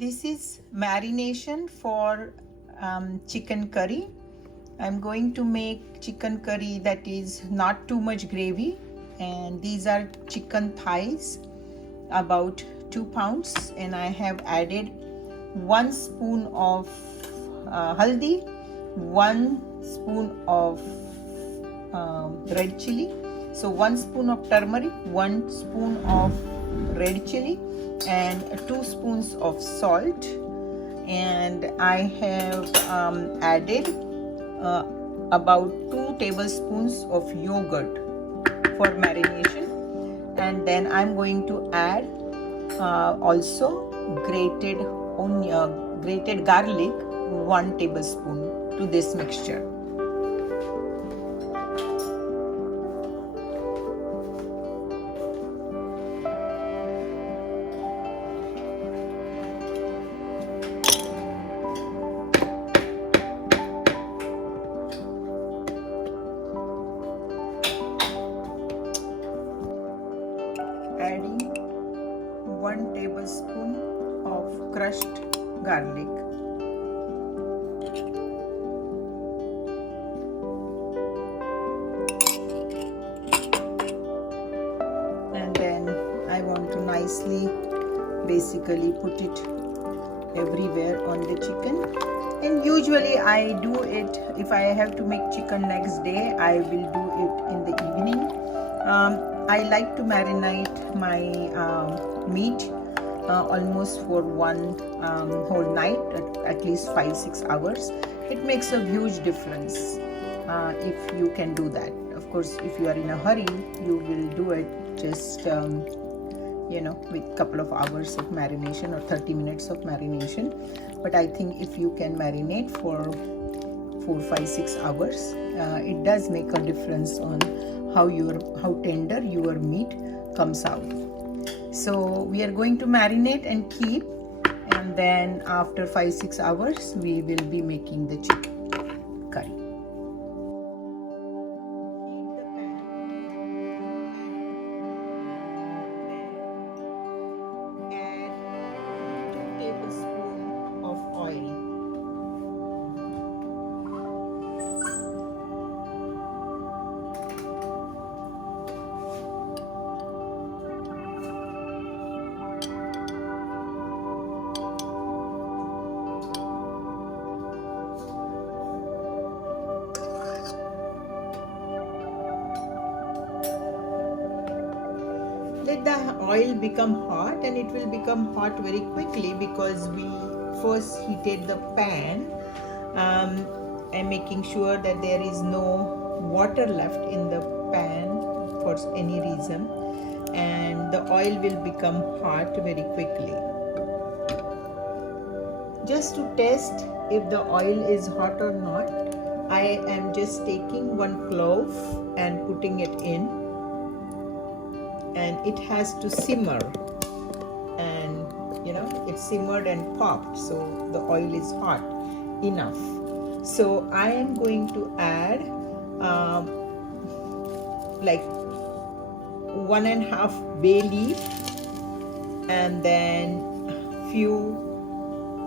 This is marination for chicken curry. I'm going to make chicken curry that is not too much gravy, and these are chicken thighs, about 2 pounds, and I have added 1 spoon of haldi, 1 spoon of red chili. So 1 spoon of turmeric, 1 spoon of red chili, and 2 spoons of salt. And I have added about 2 tablespoons of yogurt for marination. And then I'm going to add also grated garlic, 1 tablespoon to this mixture. Adding 1 tablespoon of crushed garlic. And then I want to nicely basically put it everywhere on the chicken. And usually I do it, if I have to make chicken next day, I will do it in the evening. I like to marinate my meat almost for one whole night, at least 5-6 hours. It makes a huge difference if you can do that. Of course, if you are in a hurry, you will do it just with a couple of hours of marination or 30 minutes of marination. But I think if you can marinate for 4, 5, 6 hours, it does make a difference on how tender your meat comes out. So we are going to marinate and keep, and then after 5-6 hours we will be making the chicken curry. Add 2 tablespoons of oil. Let the oil become hot, and it will become hot very quickly because we first heated the pan and making sure that there is no water left in the pan for any reason, and the oil will become hot very quickly. Just to test if the oil is hot or not, I am just taking 1 clove and putting it in, and it has to simmer, and it simmered and popped, so the oil is hot enough. So I am going to add like 1.5 bay leaf, and then few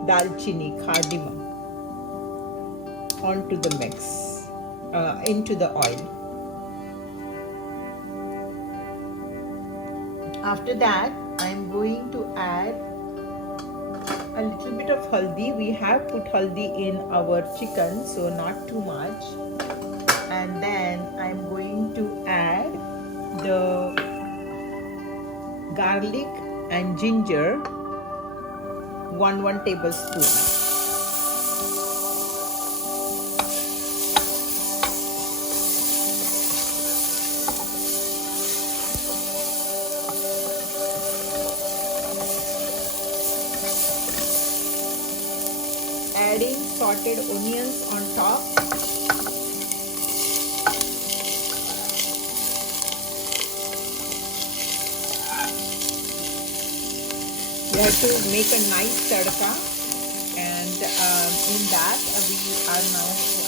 dalchini, cardamom onto the mix, into the oil. After that, I am going to add a little bit of haldi. We have put haldi in our chicken, so not too much. And then I am going to add the garlic and ginger, 1 tablespoon. Adding sauteed onions on top. We have to make a nice tadaka, and in that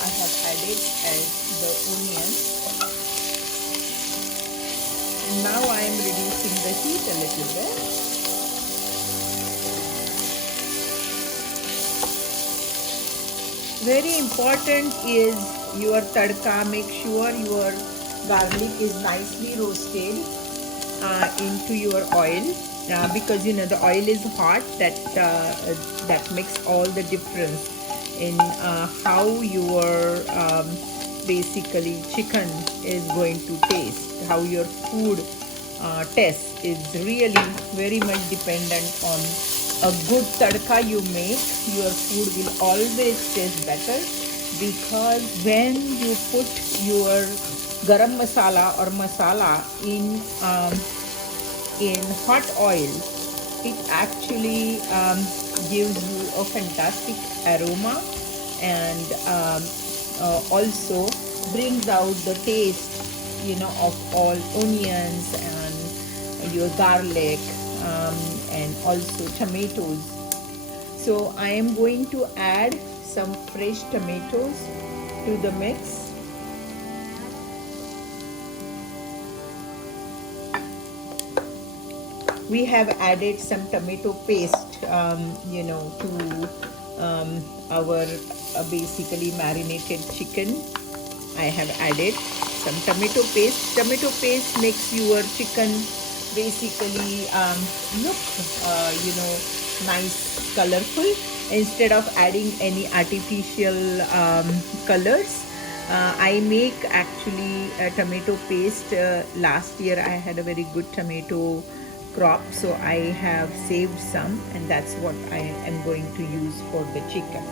I have added the onion. Now I am reducing the heat a little bit. Very important is your tadka. Make sure your garlic is nicely roasted into your oil, because you know the oil is hot. That makes all the difference in how your basically chicken is going to taste. How your food taste is really very much dependent on a good tadka you make. Your food will always taste better, because when you put your garam masala or masala in hot oil, it actually gives you a fantastic aroma, and also brings out the taste, you know, of all onions and your garlic, and also tomatoes. So I am going to add some fresh tomatoes to the mix. We have added some tomato paste, you know, to our basically marinated chicken. I have added some tomato paste. Tomato paste makes your chicken basically look, you know, nice, colorful, instead of adding any artificial colors. I make actually a tomato paste. Last year I had a very good tomato crop, so I have saved some, and that's what I am going to use for the chicken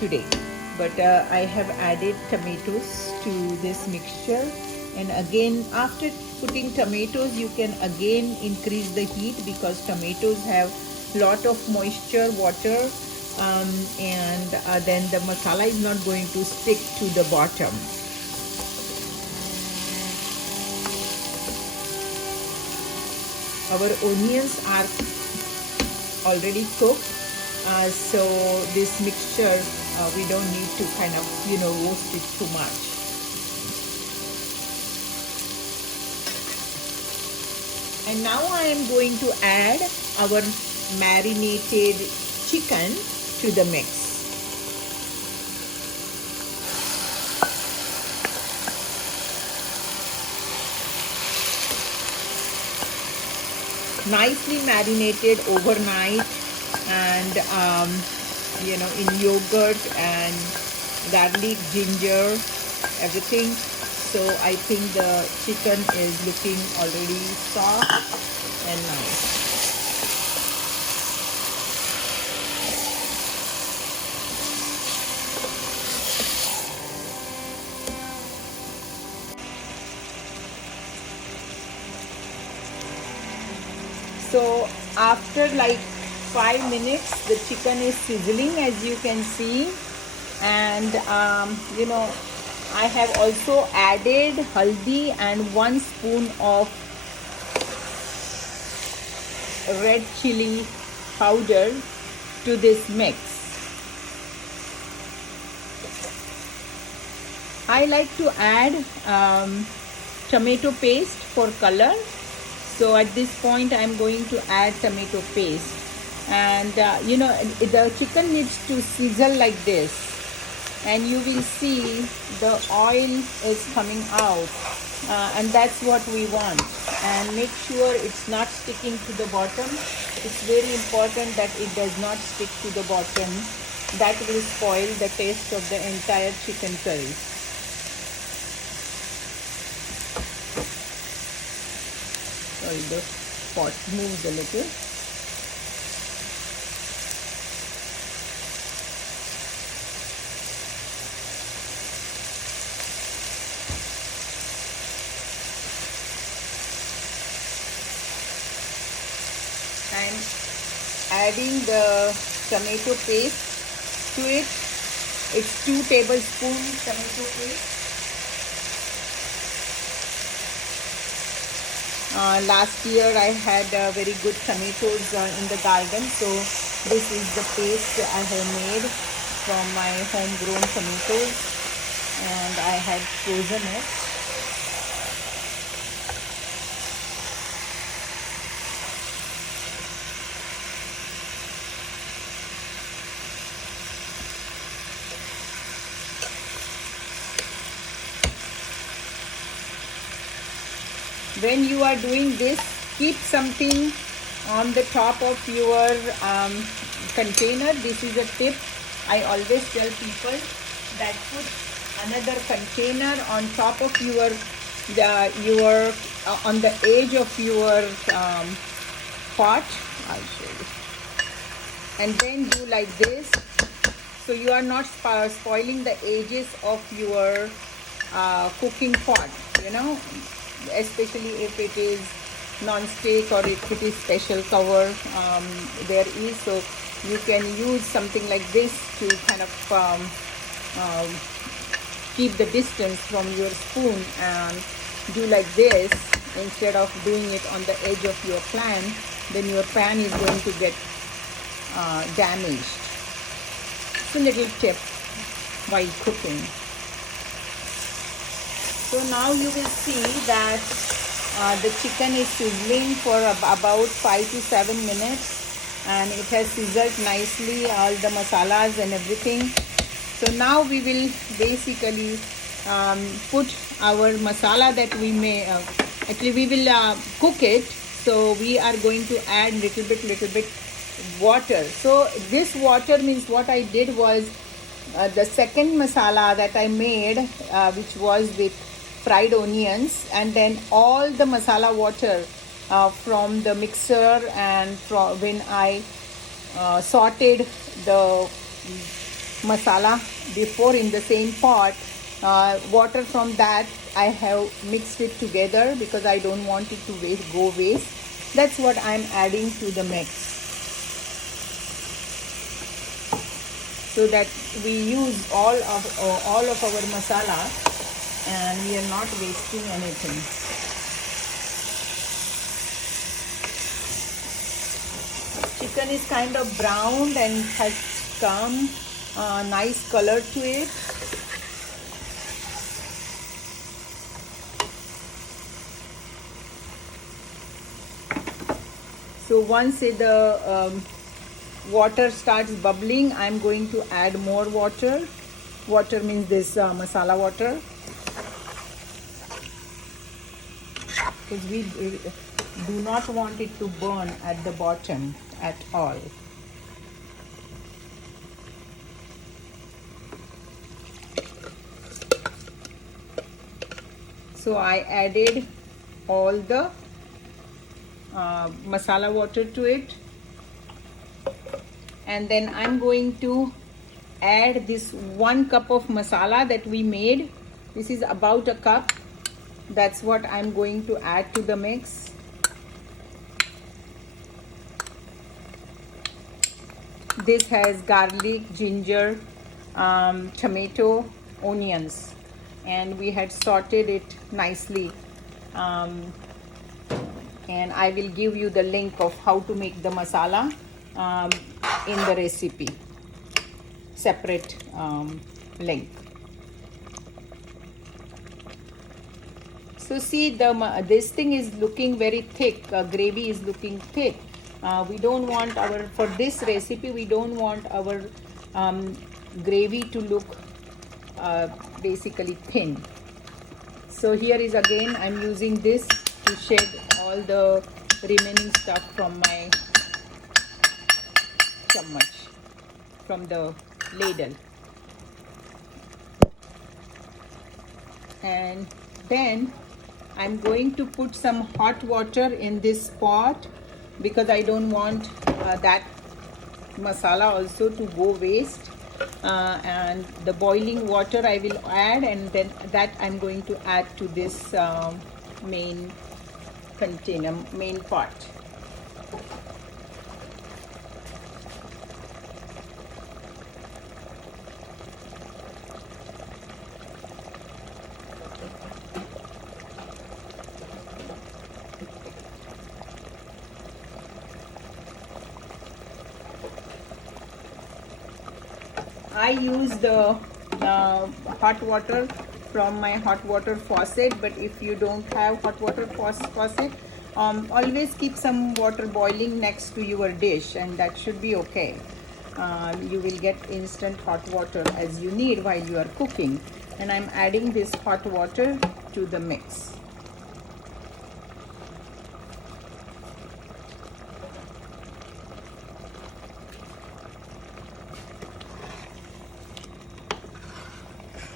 today. But I have added tomatoes to this mixture, and again, after putting tomatoes, you can again increase the heat, because tomatoes have lot of moisture, water, and then the masala is not going to stick to the bottom. Our onions are already cooked, so this mixture we don't need to kind of, you know, roast it too much. And now I am going to add our marinated chicken to the mix. Nicely marinated overnight, and you know, in yogurt and garlic, ginger, everything. So I think the chicken is looking already soft and nice. So after like 5 minutes, the chicken is sizzling, as you can see, and you know, I have also added haldi and 1 spoon of red chili powder to this mix. I like to add tomato paste for color. So at this point, I'm going to add tomato paste, and you know, the chicken needs to sizzle like this, and you will see the oil is coming out, and that's what we want. And make sure it's not sticking to the bottom. It's very important that it does not stick to the bottom. That will spoil the taste of the entire chicken curry. Sorry, the pot moved a little. I'm adding the tomato paste to it. It's 2 tablespoons tomato paste. Last year I had very good tomatoes in the garden, so this is the paste I have made from my homegrown tomatoes, and I had frozen it. when you are doing this, keep something on the top of your container. This is a tip I always tell people, that put another container on top of your on the edge of your pot. I'll show you. And then do like this, so you are not spoiling the edges of your cooking pot, you know, especially if it is non-stick or if it is special cover there is. So you can use something like this to kind of keep the distance from your spoon, and do like this instead of doing it on the edge of your pan. Then your pan is going to get damaged. It's a little tip while cooking. So now you will see that the chicken is sizzling for about 5 to 7 minutes, and it has sizzled nicely, all the masalas and everything. So now we will basically put our masala that we may, actually we will cook it. So we are going to add little bit water. So this water means, what I did was the second masala that I made, which was with fried onions, and then all the masala water from the mixer, and from when I sauteed the masala before in the same pot, water from that I have mixed it together because I don't want it to go waste. That's what I'm adding to the mix, so that we use all of our masala and we are not wasting anything. Chicken is kind of browned and has come nice color to it. So once the water starts bubbling, I'm going to add more water. Water means this masala water, because we do not want it to burn at the bottom at all. So I added all the masala water to it, and then I'm going to add this 1 cup of masala that we made. This is about a cup. That's what I'm going to add to the mix. This has garlic, ginger, tomato, onions, and we had sauteed it nicely. And I will give you the link of how to make the masala in the recipe, separate link. So see, this thing is looking very thick, gravy is looking thick. We don't want for this recipe, we don't want our gravy to look basically thin. So here is again, I'm using this to shed all the remaining stuff from my chammach, from the ladle. And then I'm going to put some hot water in this pot, because I don't want that masala also to go waste. And the boiling water I will add, and then that I'm going to add to this main container, main pot. I use the hot water from my hot water faucet, but if you don't have hot water faucet, always keep some water boiling next to your dish, and that should be okay. You will get instant hot water as you need while you are cooking. And I'm adding this hot water to the mix.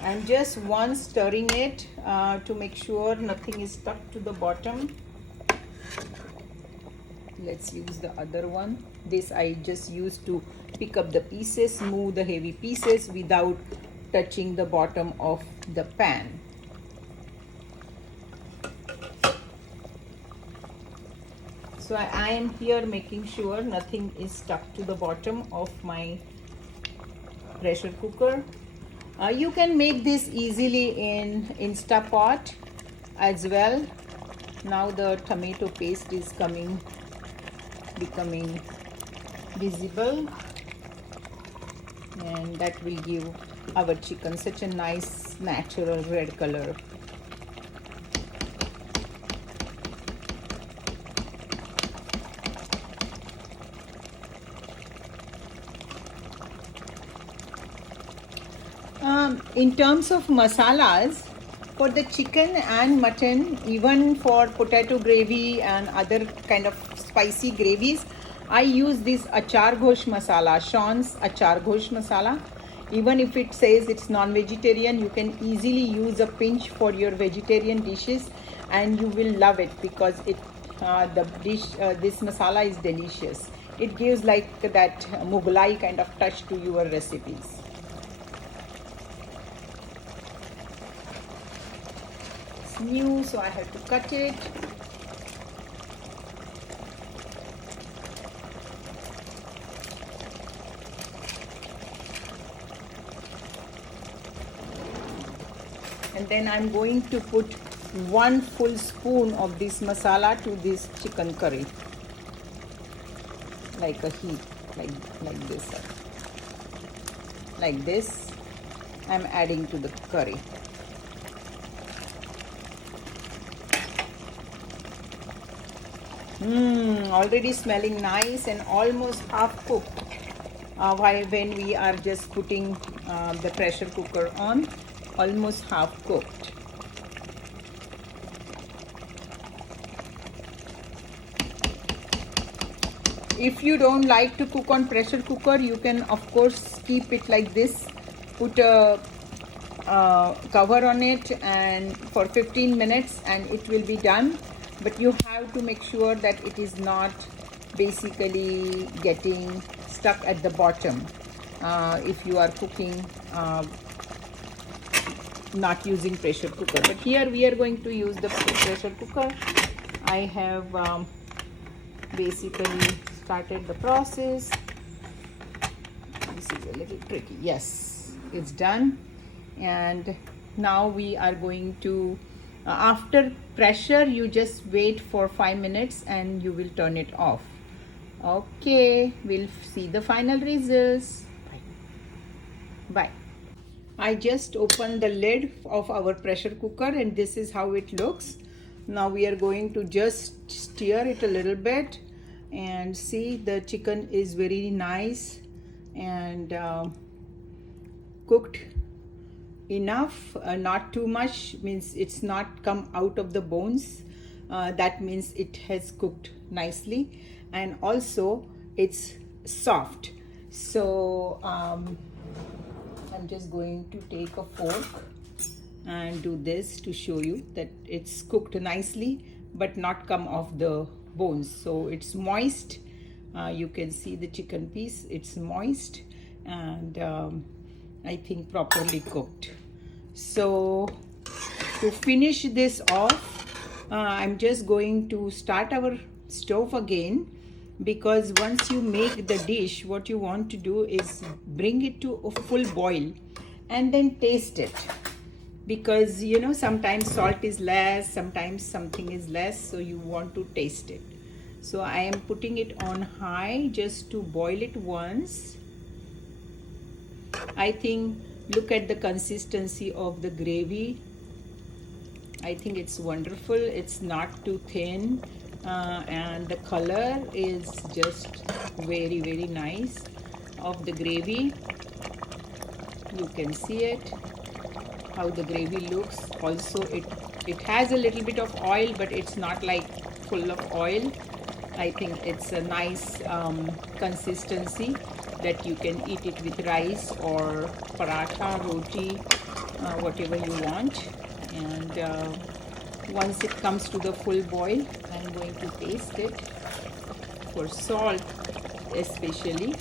I'm just once stirring it to make sure nothing is stuck to the bottom. Let's use the other one. This I just used to pick up the pieces, move the heavy pieces without touching the bottom of the pan. So I am here making sure nothing is stuck to the bottom of my pressure cooker. You can make this easily in Instapot as well. Now the tomato paste is becoming visible, and that will give our chicken such a nice natural red color. In terms of masalas, for the chicken and mutton, even for potato gravy and other kind of spicy gravies, I use this Achar masala, Shan's Achar masala. Even if it says it's non-vegetarian, you can easily use a pinch for your vegetarian dishes, and you will love it because this masala is delicious. It gives like that Mughlai kind of touch to your recipes. It's new, so I have to cut it. And then I'm going to put 1 full spoon of this masala to this chicken curry, like a heat, like this. I'm adding to the curry. Already smelling nice and almost half cooked. When we are just putting the pressure cooker on, almost half cooked. If you don't like to cook on pressure cooker, you can of course keep it like this, put a cover on it and for 15 minutes and it will be done. But you have to make sure that it is not basically getting stuck at the bottom if you are cooking not using pressure cooker. But here we are going to use the pressure cooker. I have basically started the process. This is a little tricky. Yes, it's done. And now we are going to after pressure, you just wait for 5 minutes and you will turn it off. Okay, we'll see the final results. Bye. I just opened the lid of our pressure cooker and this is how it looks. Now we are going to just stir it a little bit and see the chicken is very nice and cooked enough, not too much, means it's not come out of the bones. That means it has cooked nicely, and also it's soft. So I'm just going to take a fork and do this to show you that it's cooked nicely but not come off the bones. So it's moist. You can see the chicken piece, it's moist and I think properly cooked. So to finish this off, I'm just going to start our stove again, because once you make the dish, what you want to do is bring it to a full boil and then taste it, because you know sometimes salt is less, sometimes something is less, so you want to taste it. So I am putting it on high just to boil it once. I think, look at the consistency of the gravy. I think it's wonderful. It's not too thin and the color is just very, very nice of the gravy. You can see it, how the gravy looks. Also it has a little bit of oil, but it's not like full of oil. I think it's a nice consistency that you can eat it with rice or paratha, roti, whatever you want. And once it comes to the full boil, I'm going to taste it for salt especially.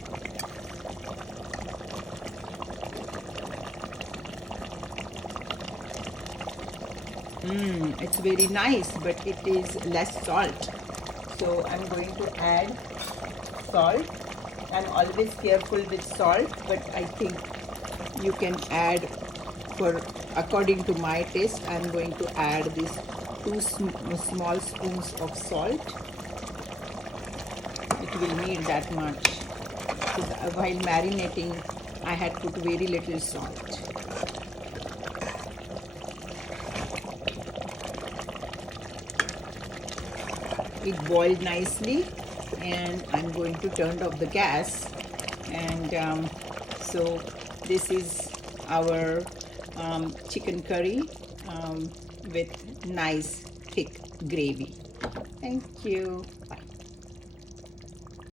It's very nice, but it is less salt, so I'm going to add salt. I'm always careful with salt, but I think you can add, for according to my taste, I'm going to add these 2 small spoons of salt. It will need that much, because while marinating I had put very little salt. It boiled nicely, and I'm going to turn off the gas. And so this is our chicken curry with nice thick gravy. Thank you. Bye.